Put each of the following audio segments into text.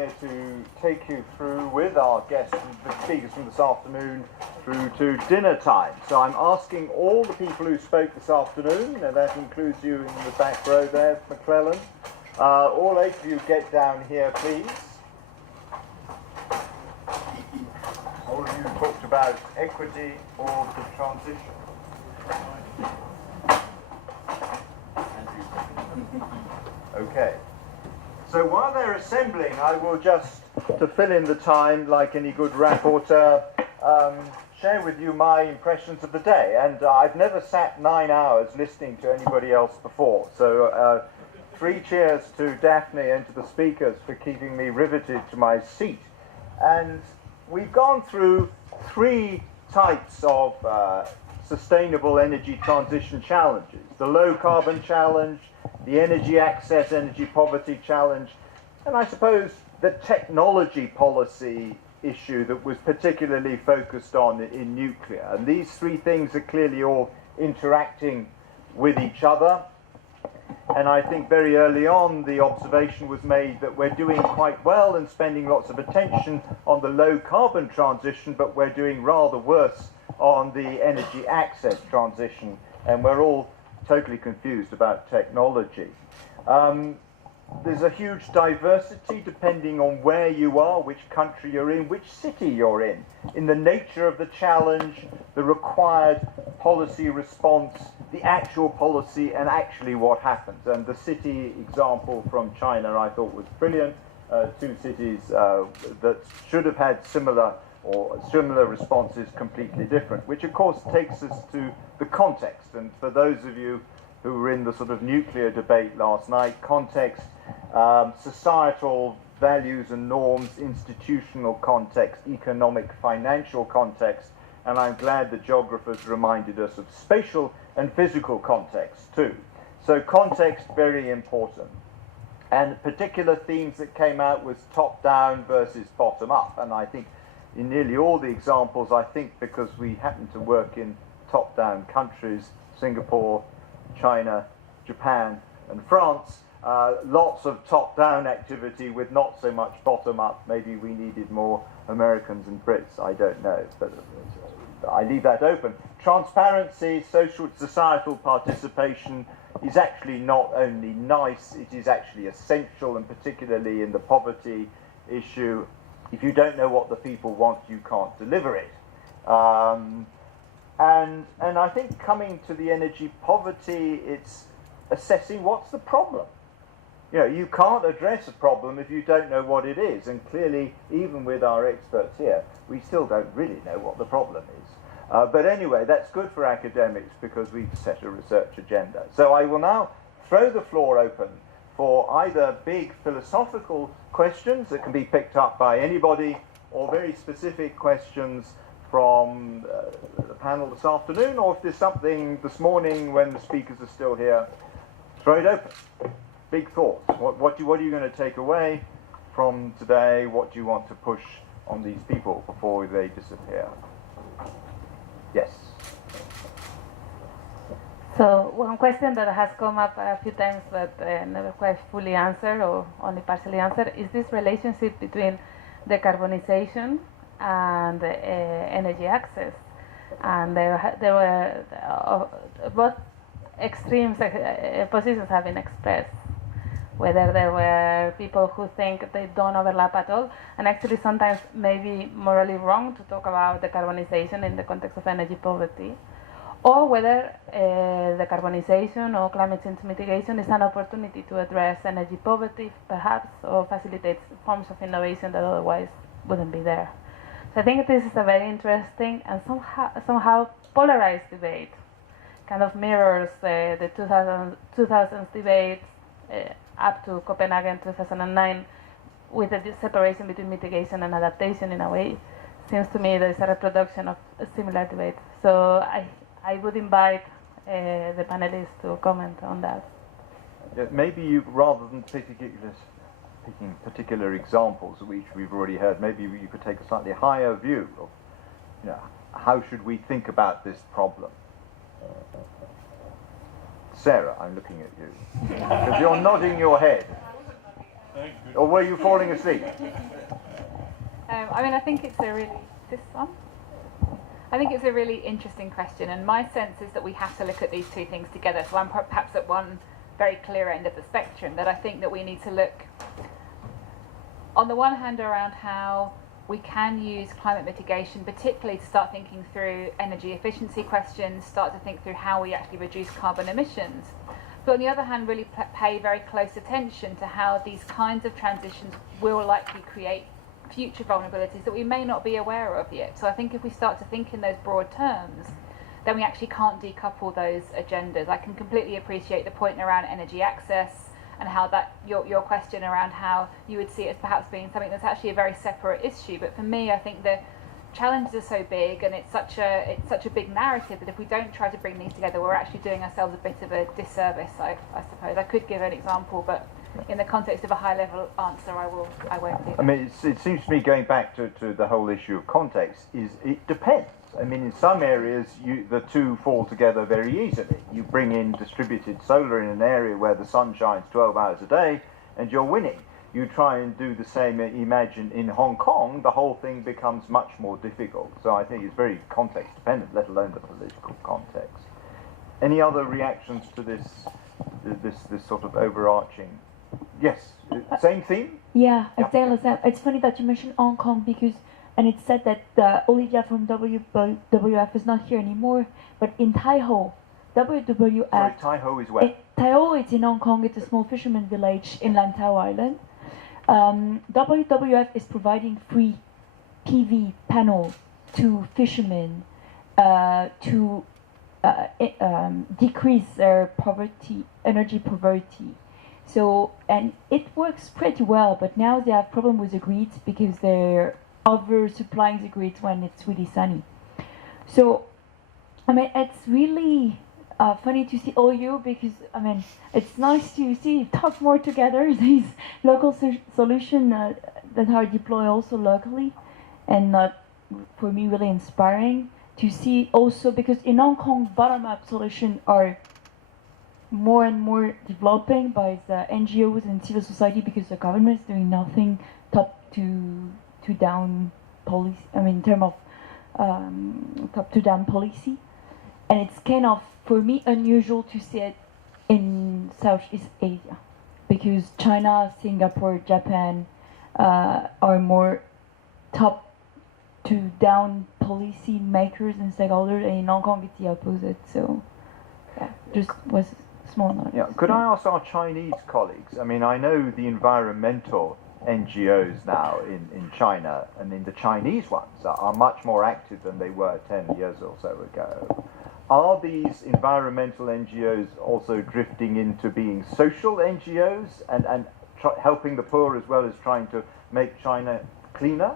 To take you through with our guests, the speakers from this afternoon, through to dinner time. So I'm asking all the people who spoke this afternoon, and that includes you in the back row there, McClellan. All 8 of you get down here, please. All of you talked about equity or the transition. Okay. So while they're assembling, I will just, to fill in the time like any good rapporteur, share with you my impressions of the day. And I've never sat 9 hours listening to anybody else before. So 3 cheers to Daphne and to the speakers for keeping me riveted to my seat. And we've gone through 3 types of sustainable energy transition challenges. The low carbon challenge, the energy access, energy poverty challenge, and I suppose the technology policy issue that was particularly focused on in nuclear. And these 3 things are clearly all interacting with each other. And I think very early on the observation was made that we're doing quite well and spending lots of attention on the low carbon transition, but we're doing rather worse on the energy access transition, and we're all totally confused about technology. There's a huge diversity depending on where you are, which country you're in, which city you're in the nature of the challenge, the required policy response, the actual policy, and actually what happens. And the city example from China I thought was brilliant. 2 cities that should have had similar responses, completely different, which of course takes us to the context. And for those of you who were in the sort of nuclear debate last night, context, societal values and norms, institutional context, economic, financial context, and I'm glad the geographers reminded us of spatial and physical context too. So context, very important. And particular themes that came out was top-down versus bottom-up, and I think in nearly all the examples, I think because we happen to work in top-down countries, Singapore, China, Japan, and France, lots of top-down activity with not so much bottom-up. Maybe we needed more Americans and Brits, I don't know, but I leave that open. Transparency, societal participation is actually not only nice, it is actually essential, and particularly in the poverty issue. If you don't know what the people want, you can't deliver it. And I think coming to the energy poverty, it's assessing what's the problem. You know, you can't address a problem if you don't know what it is. And clearly, even with our experts here, we still don't really know what the problem is. But anyway, that's good for academics because we've set a research agenda. So I will now throw the floor open for either big philosophical questions that can be picked up by anybody, or very specific questions from the panel this afternoon, or if there's something this morning when the speakers are still here, throw it open. Big thoughts. What are you going to take away from today? What do you want to push on these people before they disappear? Yes. So one question that has come up a few times but never quite fully answered or only partially answered is this relationship between decarbonization and energy access. And there were both extremes positions have been expressed, whether there were people who think they don't overlap at all, and actually sometimes maybe morally wrong to talk about decarbonization in the context of energy poverty, or whether decarbonization or climate change mitigation is an opportunity to address energy poverty, perhaps, or facilitates forms of innovation that otherwise wouldn't be there. So I think this is a very interesting and somehow polarized debate. Kind of mirrors the 2000s debate up to Copenhagen 2009, with the separation between mitigation and adaptation in a way. Seems to me there's a reproduction of a similar debate. So I would invite the panelists to comment on that. Yeah, maybe you, rather than picking particular examples which we've already heard, maybe you could take a slightly higher view of, you know, how should we think about this problem? Sarah, I'm looking at you because you're nodding your head. Or were you falling asleep? I mean, I think it's a really I think it's a really interesting question, and my sense is that we have to look at these two things together. So I'm perhaps at one very clear end of the spectrum, that I think that we need to look on the one hand around how we can use climate mitigation, particularly to start thinking through energy efficiency questions, start to think through how we actually reduce carbon emissions. But on the other hand, really pay very close attention to how these kinds of transitions will likely create future vulnerabilities that we may not be aware of yet. So I think if we start to think in those broad terms, then we actually can't decouple those agendas. I can completely appreciate the point around energy access and how that your question around how you would see it as perhaps being something that's actually a very separate issue. But for me, I think the challenges are so big and it's such a big narrative that if we don't try to bring these together, we're actually doing ourselves a bit of a disservice, I suppose. I could give an example, but in the context of a high-level answer, I won't do that. I mean, it seems to me, going back to the whole issue of context, is it depends. I mean, in some areas, the two fall together very easily. You bring in distributed solar in an area where the sun shines 12 hours a day, and you're winning. You try and do the same, imagine, in Hong Kong, the whole thing becomes much more difficult. So I think it's very context-dependent, let alone the political context. Any other reactions to this sort of overarching? Yes, same theme? Yeah, exactly. It's funny that you mentioned Hong Kong because, and it's said that Olivia from WWF is not here anymore, but in Taiho, WWF... Sorry, Taiho is where? Taiho is in Hong Kong, it's a small fisherman village in Lantau Island. WWF is providing free PV panels to fishermen to decrease their energy poverty. So, and it works pretty well, but now they have problem with the grids because they're over-supplying the grids when it's really sunny. So, I mean, it's really funny to see all you because, I mean, it's nice to see talk more together, these local solutions that are deployed also locally, and for me really inspiring to see also because in Hong Kong, bottom-up solutions are more and more developing by the NGOs and civil society because the government is doing nothing top to down policy. I mean, in terms of top to down policy, and it's kind of for me unusual to see it in Southeast Asia because China, Singapore, Japan are more top to down policy makers and stakeholders, and in Hong Kong it's the opposite. So yeah, just was. Yeah. Could I ask our Chinese colleagues? I mean, I know the environmental NGOs now in China, and in the Chinese ones are much more active than they were 10 years or so ago. Are these environmental NGOs also drifting into being social NGOs and helping the poor as well as trying to make China cleaner?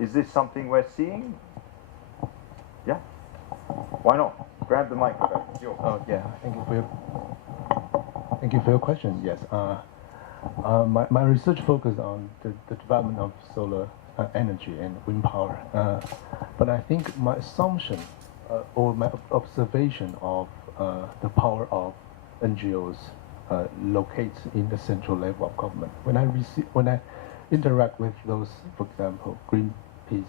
Is this something we're seeing? Yeah? Why not? Grab the microphone. It's yours. Oh, yeah. Thank you for your question. Yes. My research focused on the development of solar energy and wind power. But I think my assumption or my observation of the power of NGOs locates in the central level of government. When I interact with those, for example, Greenpeace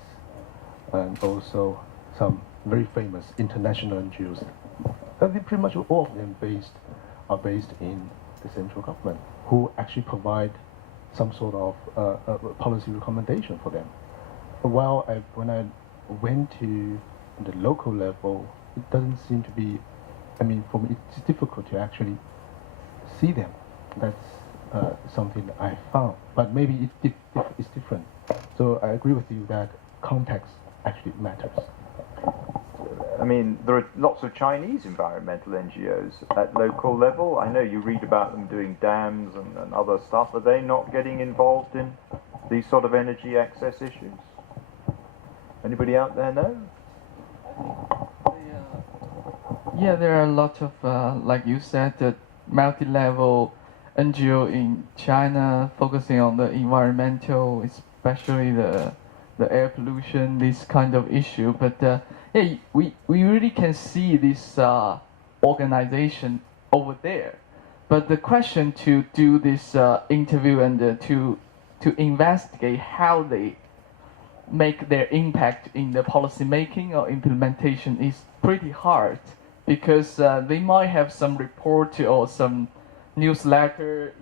and also some very famous international NGOs, I think pretty much all of them are based in the central government, who actually provide some sort of policy recommendation for them. While when I went to the local level, it doesn't seem to be, I mean, for me it's difficult to actually see them. That's something that I found, but maybe it's different. So I agree with you that context actually matters. I mean, there are lots of Chinese environmental NGOs at local level. I know you read about them doing dams and other stuff. Are they not getting involved in these sort of energy access issues? Anybody out there know? Yeah, there are a lot of, like you said, the multi-level NGO in China focusing on the environmental, especially the air pollution, this kind of issue. But yeah, we really can see this organization over there. But the question to do this interview and to investigate how they make their impact in the policy making or implementation is pretty hard, because they might have some report or some newsletter,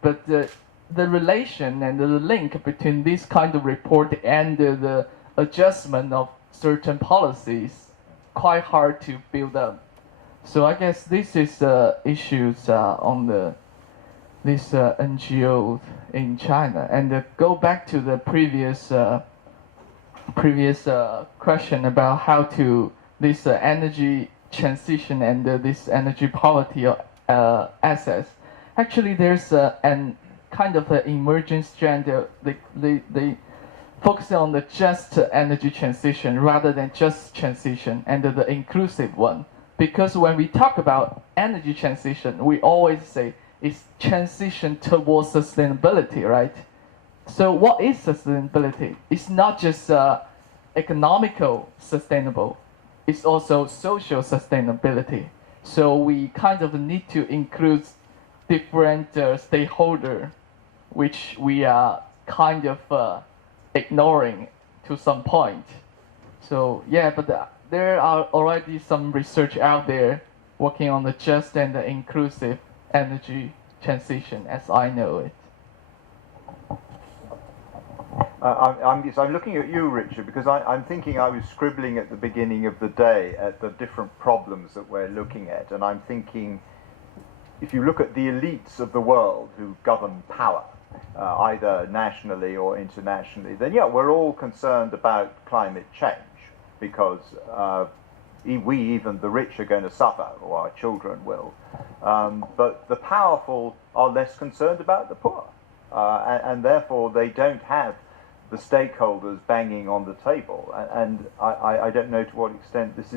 but the relation and the link between this kind of report and the adjustment of certain policies quite hard to build up. So I guess this is issues on this NGO in China. And go back to the previous question about how to this energy transition and this energy poverty assets. Actually, there's an kind of an emerging strand. They focus on the just energy transition rather than just transition and the inclusive one. Because when we talk about energy transition, we always say it's transition towards sustainability, right? So what is sustainability? It's not just economical sustainable, it's also social sustainability. So we kind of need to include different stakeholders, which we are kind of ignoring to some point. So yeah, but there are already some research out there working on the just and the inclusive energy transition, as I know it. I'm looking at you, Richard, because I'm thinking I was scribbling at the beginning of the day at the different problems that we're looking at, and I'm thinking, if you look at the elites of the world who govern power, either nationally or internationally, then yeah, we're all concerned about climate change, because even the rich are going to suffer, or our children will. But the powerful are less concerned about the poor, and therefore they don't have the stakeholders banging on the table. And I don't know to what extent this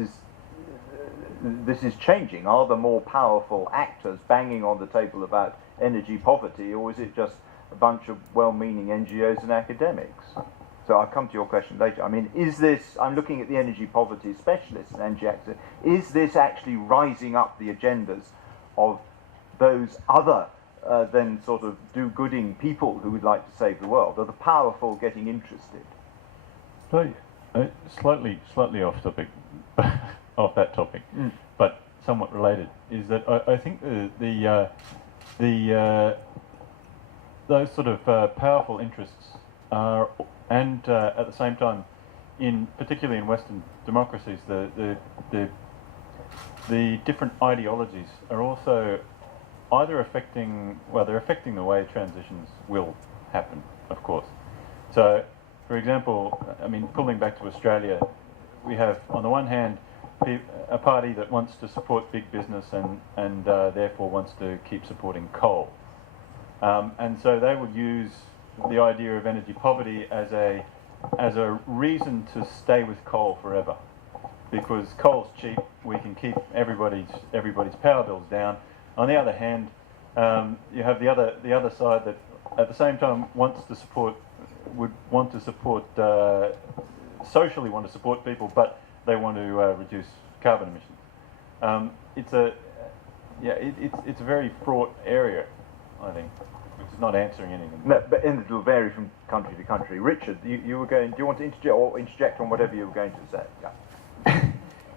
is changing. Are the more powerful actors banging on the table about energy poverty, or is it just a bunch of well-meaning NGOs and academics? So I'll come to your question later. I mean, is this, I'm looking at the energy poverty specialists and energy actors, is this actually rising up the agendas of those other than sort of do-gooding people who would like to save the world? Are the powerful getting interested? So, slightly off topic, off that topic, but somewhat related, is that I think those sort of powerful interests are, and at the same time, particularly in Western democracies, the different ideologies are also either affecting the way transitions will happen, of course. So, for example, I mean, pulling back to Australia, we have, on the one hand, a party that wants to support big business and therefore wants to keep supporting coal. And so they would use the idea of energy poverty as a reason to stay with coal forever, because coal's cheap. We can keep everybody's power bills down. On the other hand, you have the other side that at the same time socially want to support people, but they want to reduce carbon emissions. It's a very fraught area, I think, which is not answering anything. No, but it will vary from country to country. Richard, you were going. Do you want to interject on whatever you were going to say? Yeah.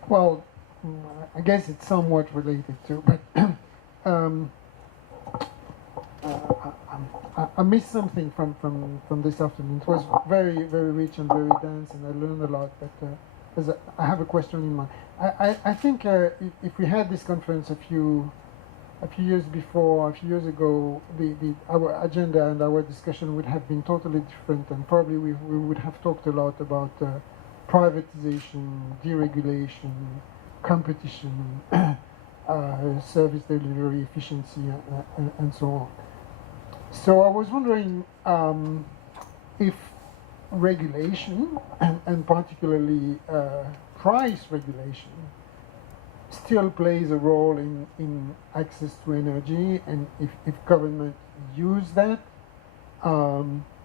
Well, I guess it's somewhat related to, but I missed something from this afternoon. It was very, very rich and very dense, and I learned a lot. But I have a question in mind. I think if we had this conference a few years ago, our agenda and our discussion would have been totally different, and probably we would have talked a lot about privatization, deregulation, competition, service delivery efficiency, and so on. So I was wondering if regulation, and particularly price regulation, still plays a role in access to energy, and if government use that,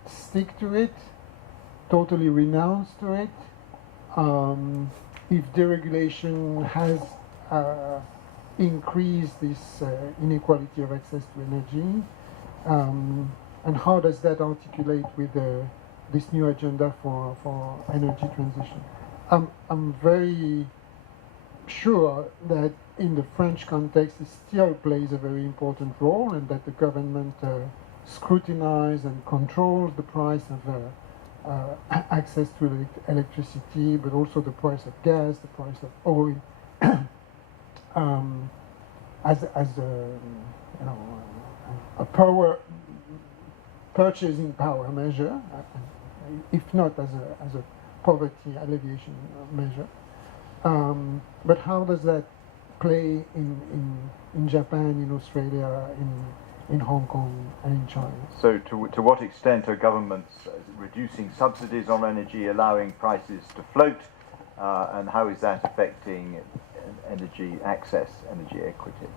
stick to it, totally renounce to it, if deregulation has increase this inequality of access to energy? And how does that articulate with this new agenda for energy transition? I'm very sure that in the French context it still plays a very important role, and that the government scrutinizes and controls the price of access to electricity, but also the price of gas, the price of oil, as a power purchasing power measure, if not as a poverty alleviation measure. But how does that play in Japan, in Australia, in Hong Kong, and in China? So to what extent are governments reducing subsidies on energy, allowing prices to float, and how is that affecting energy access, energy equity?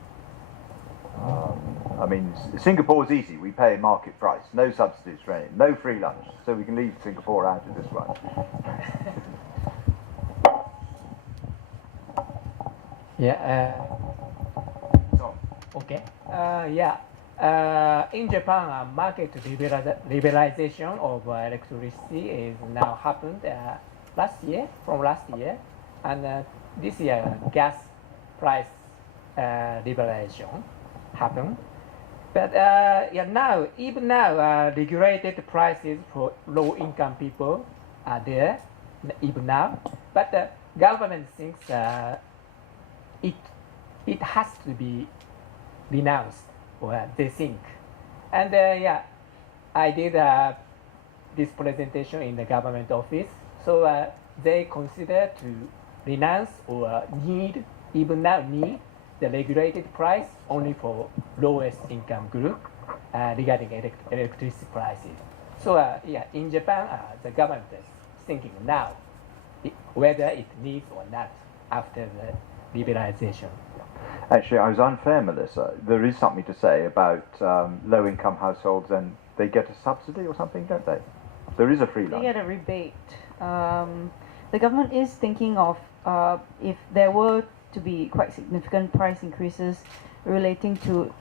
I mean, Singapore's easy. We pay market price, no subsidies for any, no free lunch, so we can leave Singapore out of this one. Yeah. Okay. In Japan, market liberalization of electricity is now happened from last year, and this year gas price liberalization happened. But even now, regulated prices for low-income people are there, even now. But the government thinks it has to be renounced, or they think. And I did this presentation in the government office. So they consider to renounce or even now need the regulated price only for lowest income group regarding electricity prices. So in Japan, the government is thinking now whether it needs or not after the liberalization. Actually, I was unfair, Melissa. There is something to say about low-income households, and they get a subsidy or something, don't they? There is a free lunch. They get a rebate. The government is thinking of if there were to be quite significant price increases relating to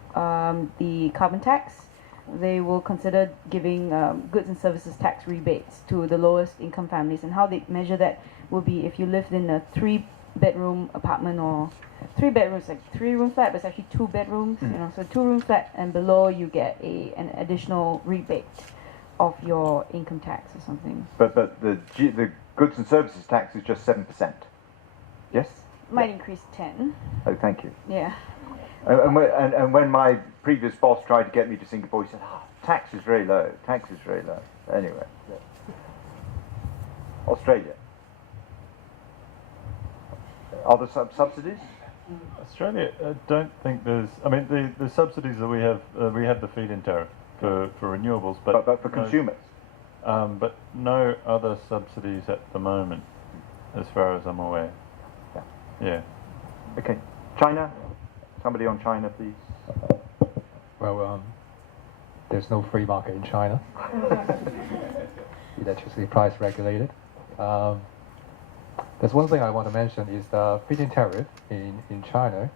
the carbon tax, they will consider giving goods and services tax rebates to the lowest income families. And how they measure that will be if you lived in a 3-bedroom apartment, or 3 bedrooms, like 3-room flat, but it's actually 2 bedrooms. So 2-room flat and below, you get an additional rebate of your income tax or something. But the goods and services tax is just 7%. Yes. Might increase 10. Oh, thank you. Yeah. And when my previous boss tried to get me to Singapore, he said, tax is very low. Tax is very low. Anyway. Australia. Are there subsidies? Australia, I don't think there's. I mean, the subsidies that we have the feed-in tariff for renewables, but for consumers. But no other subsidies at the moment, as far as I'm aware. Yeah. Okay. China. Somebody on China, please. Well, there's no free market in China. Electricity price regulated. There's one thing I want to mention is the feed-in tariff in China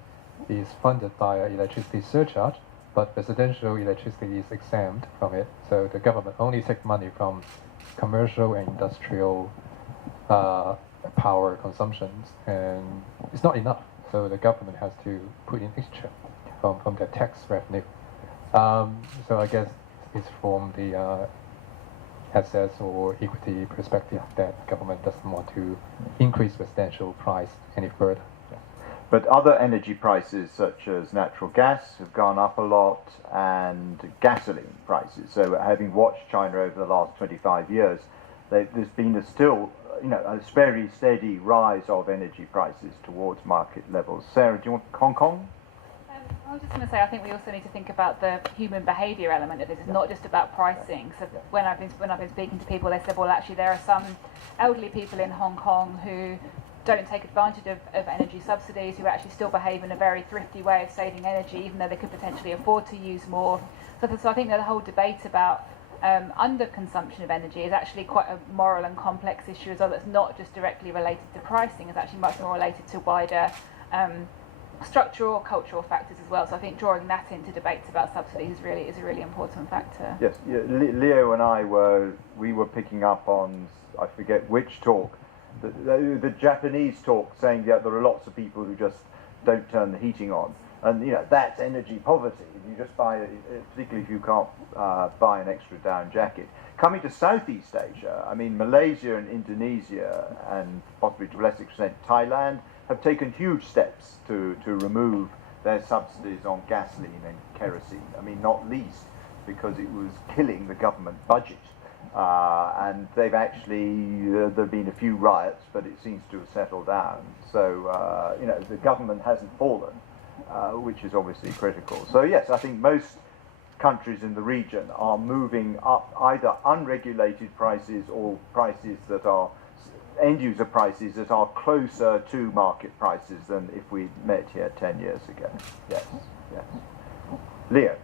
is funded by an electricity surcharge, but residential electricity is exempt from it. So the government only takes money from commercial and industrial power consumptions, and it's not enough. So the government has to put in extra from their tax revenue. So I guess it's from the access or equity perspective that government doesn't want to increase residential price any further. But other energy prices, such as natural gas, have gone up a lot, and gasoline prices. So having watched China over the last 25 years, there's been a very steady rise of energy prices towards market levels. Sarah, do you want Hong Kong? I was just going to say, I think we also need to think about the human behaviour element of this. It's not just about pricing. So when I've been speaking to people, they said, well, actually, there are some elderly people in Hong Kong who don't take advantage of energy subsidies, who actually still behave in a very thrifty way of saving energy, even though they could potentially afford to use more. So I think that the whole debate about underconsumption of energy is actually quite a moral and complex issue as well. That's not just directly related to pricing. It's actually much more related to wider structural or cultural factors as well. So I think drawing that into debates about subsidies is a really important factor. Yes, yeah, Leo and I were picking up on, I forget which talk, the Japanese talk, saying that there are lots of people who just don't turn the heating on, and that's energy poverty. You just buy, particularly if you can't buy an extra down jacket. Coming to Southeast Asia, I mean Malaysia and Indonesia, and possibly to a lesser extent Thailand, have taken huge steps to remove their subsidies on gasoline and kerosene. I mean, not least because it was killing the government budget. And they've actually, there have been a few riots, but it seems to have settled down. So, the government hasn't fallen, which is obviously critical. So yes, I think most countries in the region are moving up either unregulated prices or prices that are end-user prices that are closer to market prices than if we met here 10 years ago. Yes, yes. Leo.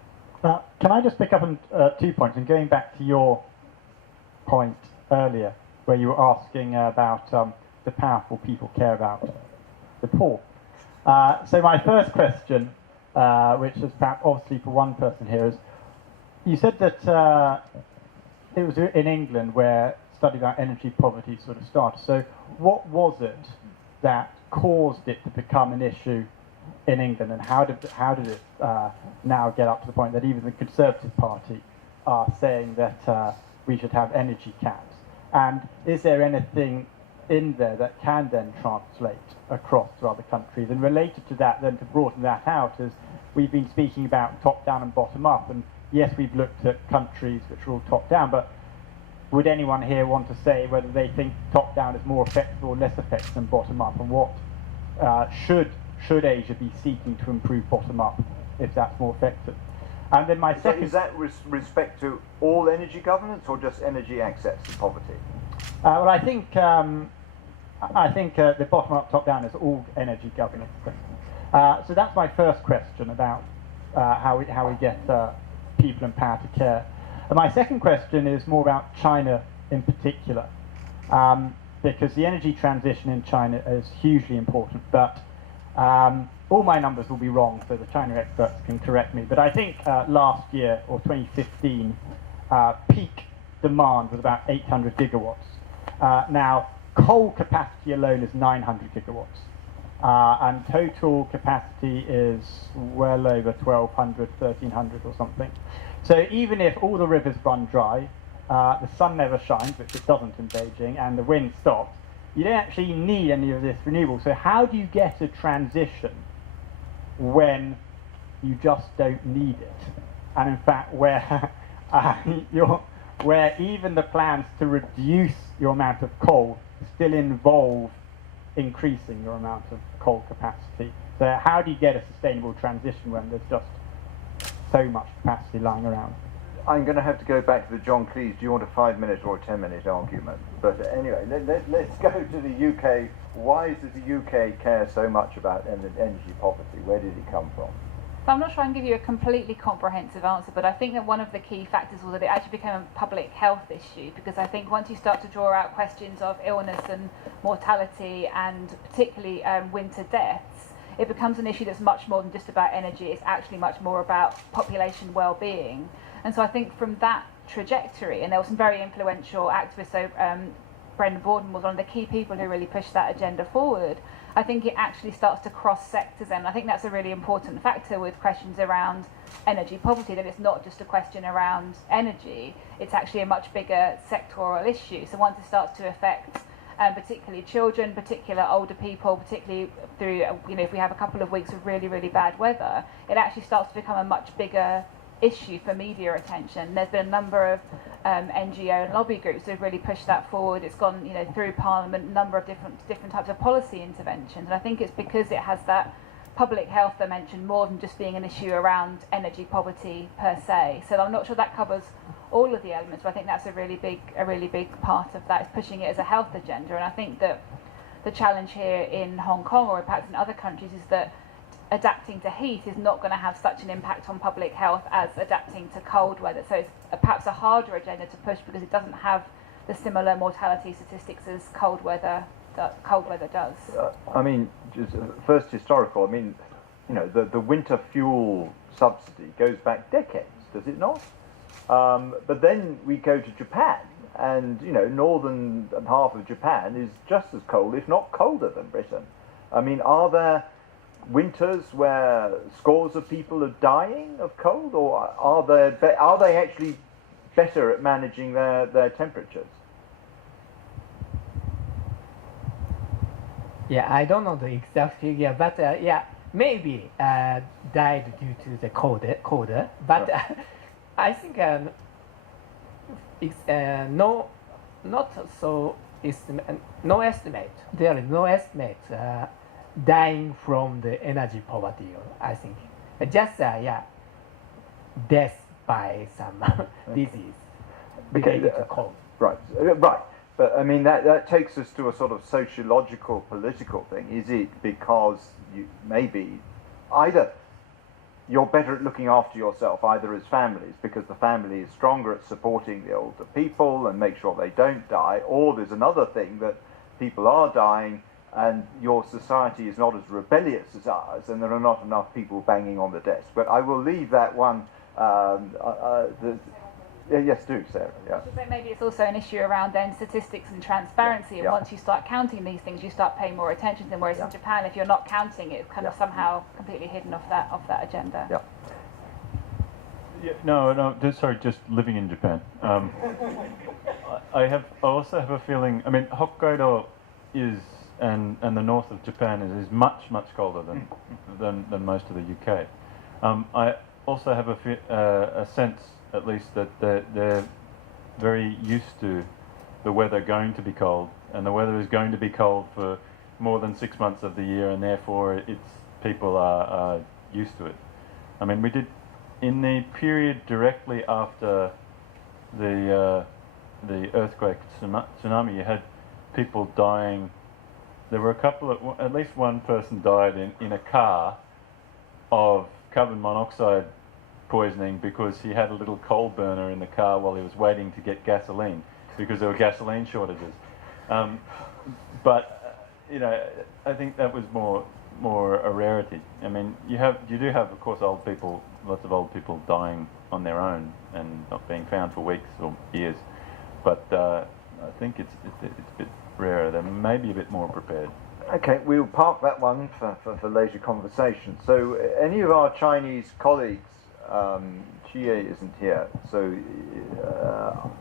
Can I just pick up on 2 points, and going back to your point earlier where you were asking about the powerful people care about the poor. So my first question, which is perhaps obviously for one person here, is you said that it was in England where study about energy poverty sort of started. So what was it that caused it to become an issue in England, and how did it now get up to the point that even the Conservative Party are saying that we should have energy caps? And is there anything in there that can then translate across to other countries? And related to that, then to broaden that out, is we've been speaking about top-down and bottom-up, and yes, we've looked at countries which are all top-down, but would anyone here want to say whether they think top-down is more effective or less effective than bottom-up, and what should Asia be seeking to improve bottom-up if that's more effective? And then my second... Is that with respect to all energy governance or just energy access to poverty? Well, I think the bottom-up, top-down is all energy governance. So that's my first question about how we get people in power to care. And my second question is more about China in particular, because the energy transition in China is hugely important, but all my numbers will be wrong, so the China experts can correct me. But I think last year, or 2015, peak demand was about 800 gigawatts. Now, coal capacity alone is 900 gigawatts, and total capacity is well over 1,200, 1,300 or something. So even if all the rivers run dry, the sun never shines, which it doesn't in Beijing, and the wind stops, you don't actually need any of this renewable. So how do you get a transition when you just don't need it? And in fact, where where even the plans to reduce your amount of coal still involve increasing your amount of coal capacity. So how do you get a sustainable transition when there's just so much capacity lying around? I'm going to have to go back to the John Cleese, do you want a 5-minute or a 10-minute argument? But anyway, let's go to the UK. Why does the UK care so much about energy poverty? Where did it come from? So I'm not sure I can give you a completely comprehensive answer, but I think that one of the key factors was that it actually became a public health issue, because I think once you start to draw out questions of illness and mortality and particularly winter deaths, it becomes an issue that's much more than just about energy. It's actually much more about population well-being. And so I think from that trajectory, and there were some very influential activists, so Brendan Borden was one of the key people who really pushed that agenda forward. I think it actually starts to cross sectors, and I think that's a really important factor with questions around energy poverty, that it's not just a question around energy, it's actually a much bigger sectoral issue. So once it starts to affect particularly children, particular older people, particularly through, if we have a couple of weeks of really, really bad weather, it actually starts to become a much bigger issue for media attention. There's been a number of NGO and lobby groups that have really pushed that forward. It's gone, through Parliament, a number of different types of policy interventions. And I think it's because it has that public health dimension more than just being an issue around energy poverty per se. So I'm not sure that covers all of the elements, but I think that's a really big part of that, is pushing it as a health agenda. And I think that the challenge here in Hong Kong, or perhaps in other countries, is that adapting to heat is not going to have such an impact on public health as adapting to cold weather. So it's perhaps a harder agenda to push because it doesn't have the similar mortality statistics as cold weather does. First historical. the winter fuel subsidy goes back decades, does it not? But then we go to Japan, and northern half of Japan is just as cold, if not colder than Britain. I mean, are there winters where scores of people are dying of cold, or are they actually better at managing their temperatures? Yeah, I don't know the exact figure, but yeah, maybe died due to the colder. But I think it's not so no estimate. There is no estimate dying from the energy poverty. I think just death by some disease related to cold. Right. But I mean, that takes us to a sort of sociological, political thing. Is it because maybe either you're better at looking after yourself, either as families, because the family is stronger at supporting the older people and make sure they don't die, or there's another thing that people are dying and your society is not as rebellious as ours and there are not enough people banging on the desk. But I will leave that one. Yes, do, Sarah. Yeah. I should say maybe it's also an issue around then statistics and transparency. And once you start counting these things, you start paying more attention to them. Whereas in Japan, if you're not counting, it's kind of somehow completely hidden off that agenda. Yeah. No. Sorry, just living in Japan. I also have a feeling. I mean, Hokkaido is and the north of Japan is much colder than most of the UK. I also have a sense, at least, that they're very used to the weather going to be cold, and the weather is going to be cold for more than 6 months of the year, and therefore people are used to it. I mean, we did, in the period directly after the earthquake tsunami, you had people dying. There were at least one person died in a car of carbon monoxide poisoning because he had a little coal burner in the car while he was waiting to get gasoline because there were gasoline shortages. But I think that was more a rarity. I mean, you do have, of course, lots of old people dying on their own and not being found for weeks or years. But I think it's a bit rarer. They're maybe a bit more prepared. Okay, we'll park that one for later conversation. So, any of our Chinese colleagues, Xie isn't here, so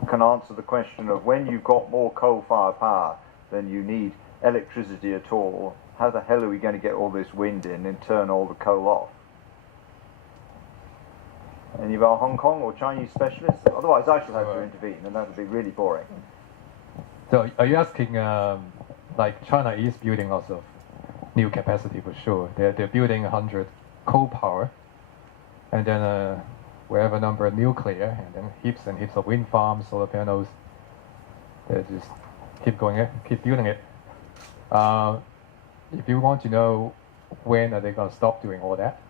can answer the question of when you've got more coal-fired power than you need electricity at all, how the hell are we going to get all this wind in and turn all the coal off? Any of our Hong Kong or Chinese specialists? Otherwise I shall have to intervene, and that would be really boring. So are you asking, like China is building lots of new capacity for sure. They're building 100 coal power, and then whatever number of nuclear, and then heaps and heaps of wind farms, solar panels. They just keep building it. If you want to know when are they going to stop doing all that,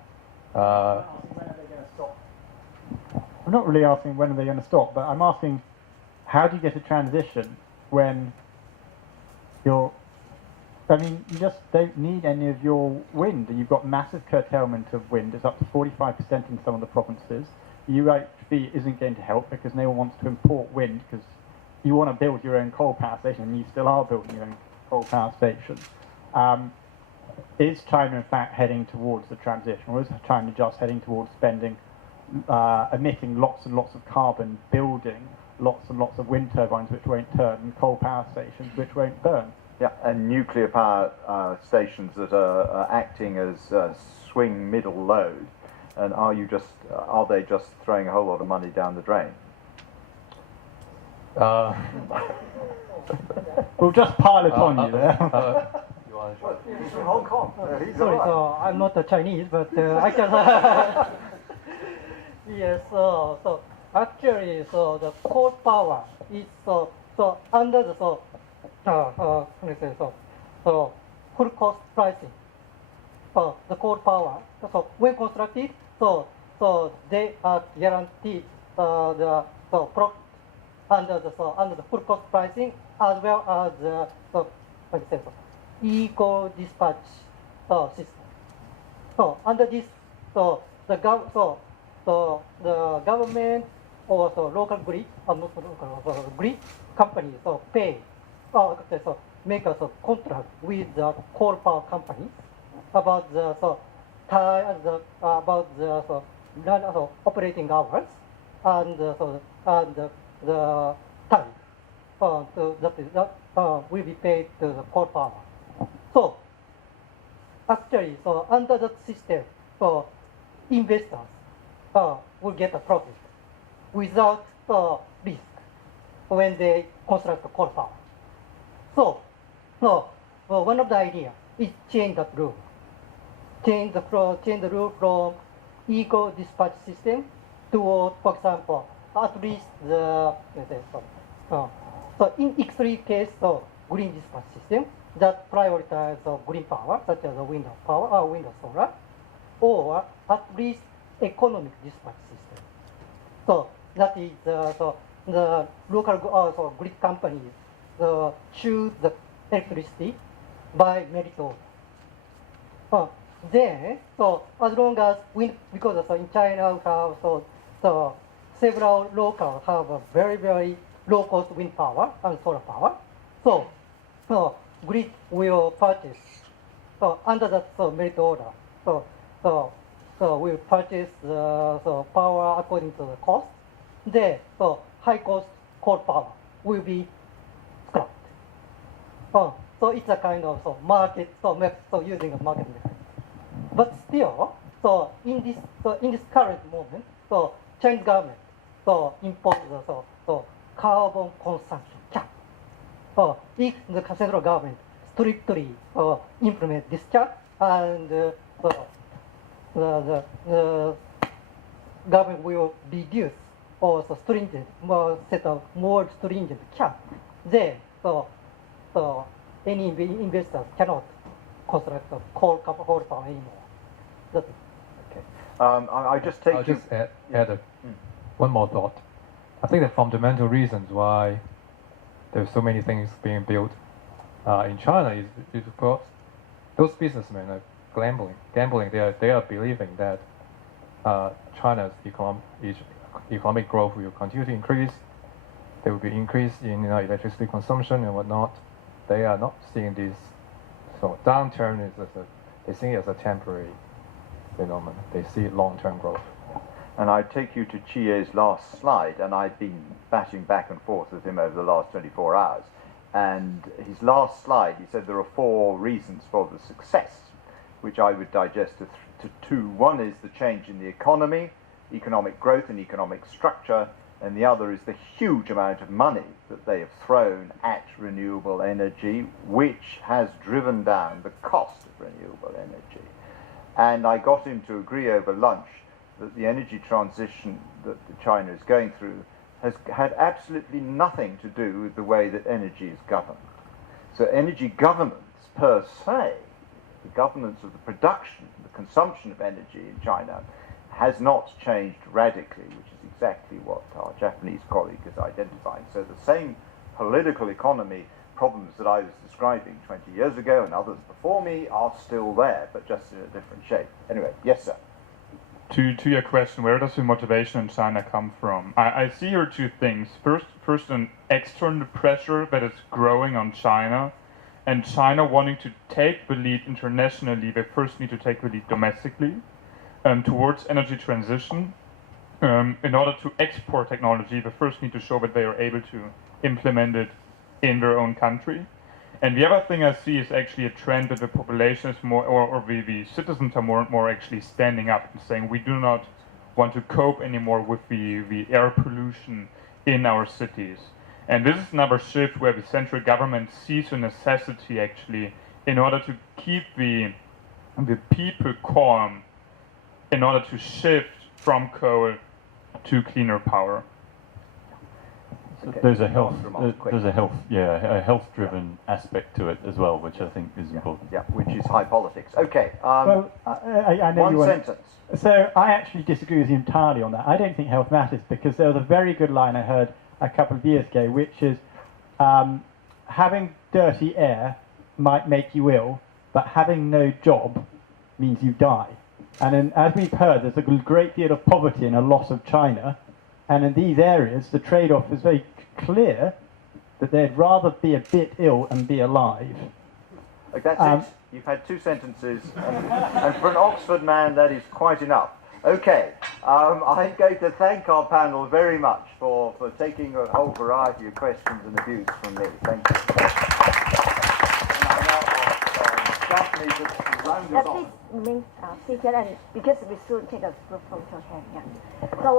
when are they going to stop? I'm not really asking when are they going to stop, but I'm asking how do you get a transition when you just don't need any of your wind, and you've got massive curtailment of wind. It's up to 45% in some of the provinces. UHV isn't going to help because no one wants to import wind because you want to build your own coal power station, and you still are building your own coal power station. Is China in fact heading towards the transition, or is China just heading towards emitting lots and lots of carbon, building lots and lots of wind turbines which won't turn, and coal power stations which won't burn? Yeah, and nuclear power stations that are acting as swing middle load. And are they just throwing a whole lot of money down the drain? We'll just pile it on you there. He's from Hong Kong. He's Sorry, so I'm not a Chinese, but I can. Yes, so actually, so the coal power is so under the so full cost pricing. So the coal power, so when constructed, so they are guaranteed the profit under the full cost pricing, as well as eco dispatch system. So under this, so the government or so local grid, not local, so grid company, so pay, okay, so make a contract with the coal power company about the about the operating hours and the time that will be paid to the coal power. So actually, so under that system, so investors will get a profit without risk when they construct the coal power. So one of the ideas is change that rule. Change the rule from eco dispatch system to, for example, at least the so in extreme case, so green dispatch system that prioritize green power, such as wind power or wind or solar, or at least economic dispatch system. So that is the local grid companies choose the electricity by merit order. Then, so as long as wind, because in China we have several locals have a very, very low cost wind power and solar power. So grid will purchase under that merit order. So will purchase power according to the cost. Then high cost coal power will be scrapped. So it's a kind of market using a market mechanism. But still, in this current moment, Chinese government imposes carbon consumption cap. If the central government strictly implement this cap, and the government will reduce or stringent, set a more stringent cap, then any investors cannot construct coal power anymore. That's it. Okay. I just take I'll just add one more thought. I think the fundamental reasons why there's so many things being built in China is because those businessmen are gambling. They are believing that China's economic growth will continue to increase. There will be increase in electricity consumption and whatnot. They are not seeing this downturn they see it as a temporary phenomenon. They see long-term growth. And I take you to Chie's last slide, and I've been bashing back and forth with him over the last 24 hours. And his last slide, he said there are 4 reasons for the success, which I would digest to 2. One is the change in the economy, economic growth and economic structure, and the other is the huge amount of money that they have thrown at renewable energy, which has driven down the cost of renewable energy. And I got him to agree over lunch that the energy transition that China is going through has had absolutely nothing to do with the way that energy is governed. So energy governance per se, the governance of the production, the consumption of energy in China, has not changed radically, which is exactly what our Japanese colleague is identifying. So the same political economy problems that I was describing 20 years ago and others before me are still there, but just in a different shape. Anyway, yes, sir. To your question, where does the motivation in China come from? I see here 2 things. First, an external pressure that is growing on China, and China wanting to take the lead internationally, they first need to take the lead domestically towards energy transition. In order to export technology, they first need to show that they are able to implement it in their own country. And the other thing I see is actually a trend that the population is more, or the citizens are more and more actually standing up and saying we do not want to cope anymore with the air pollution in our cities. And this is another shift where the central government sees a necessity actually in order to keep the people calm, in order to shift from coal to cleaner power. Okay. There's a health-driven aspect to it as well, which I think is important. Yeah, which is high politics. Okay. Well, I know one sentence. So I actually disagree with you entirely on that. I don't think health matters, because there was a very good line I heard a couple of years ago, which is having dirty air might make you ill, but having no job means you die. And as we've heard, there's a great deal of poverty and a loss of China. And in these areas, the trade-off is very clear that they'd rather be a bit ill and be alive. Like that's it. You've had 2 sentences, and for an Oxford man, that is quite enough. Okay, I'm going to thank our panel very much for taking a whole variety of questions and views from me. Thank you. And I now ask Geoffrey to round us off. And because we soon take a group photo here. Yeah. So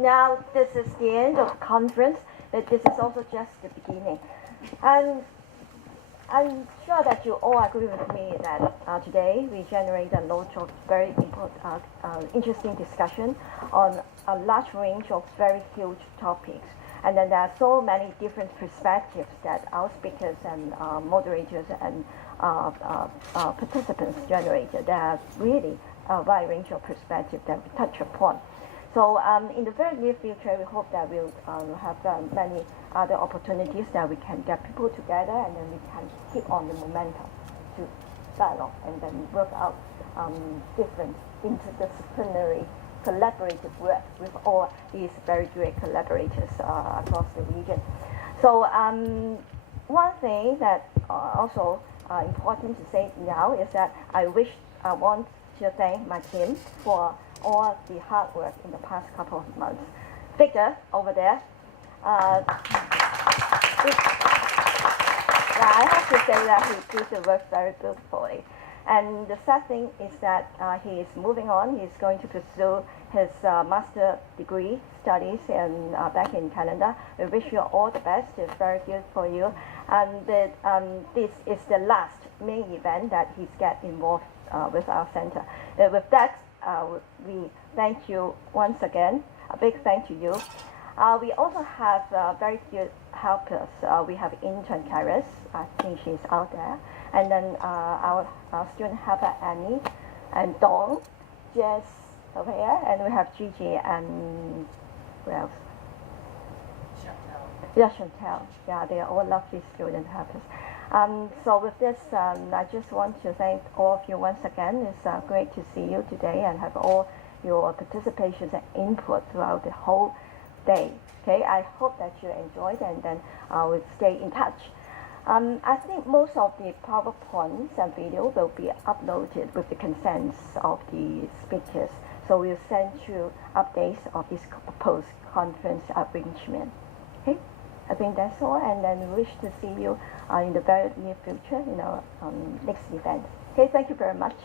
now this is the end of the conference, but this is also just the beginning. And I'm sure that you all agree with me that today we generate a lot of very important, interesting discussion on a large range of very huge topics. And then there are so many different perspectives that our speakers and moderators and participants generated. There are really a wide range of perspectives that we touch upon. So in the very near future, we hope that we'll have many other opportunities that we can get people together, and then we can keep on the momentum to dialogue and then work out different interdisciplinary collaborative work with all these very great collaborators across the region. So one thing that also important to say now is that I want to thank my team for all the hard work in the past couple of months. Victor over there, I have to say that he did the work very beautifully. And the sad thing is that he is moving on. He's going to pursue his master degree studies back in Canada. We wish you all the best. It's very good for you. And this is the last main event that he's get involved with our center. With that, we thank you once again. A big thank to you. We also have very good helpers. We have intern Karis. I think she's out there. And then our student helper Annie and Dawn, Jess over here, and we have Gigi and who else? Yeah, Chantel. Yeah, they are all lovely student helpers. So with this, I just want to thank all of you once again. It's great to see you today and have all your participations and input throughout the whole day. Okay, I hope that you enjoyed, and then we'll stay in touch. I think most of the PowerPoints and video will be uploaded with the consent of the speakers. So we'll send you updates of this proposed conference arrangement. Okay, I think that's all, and then we wish to see you in the very near future in our next event. Okay, thank you very much.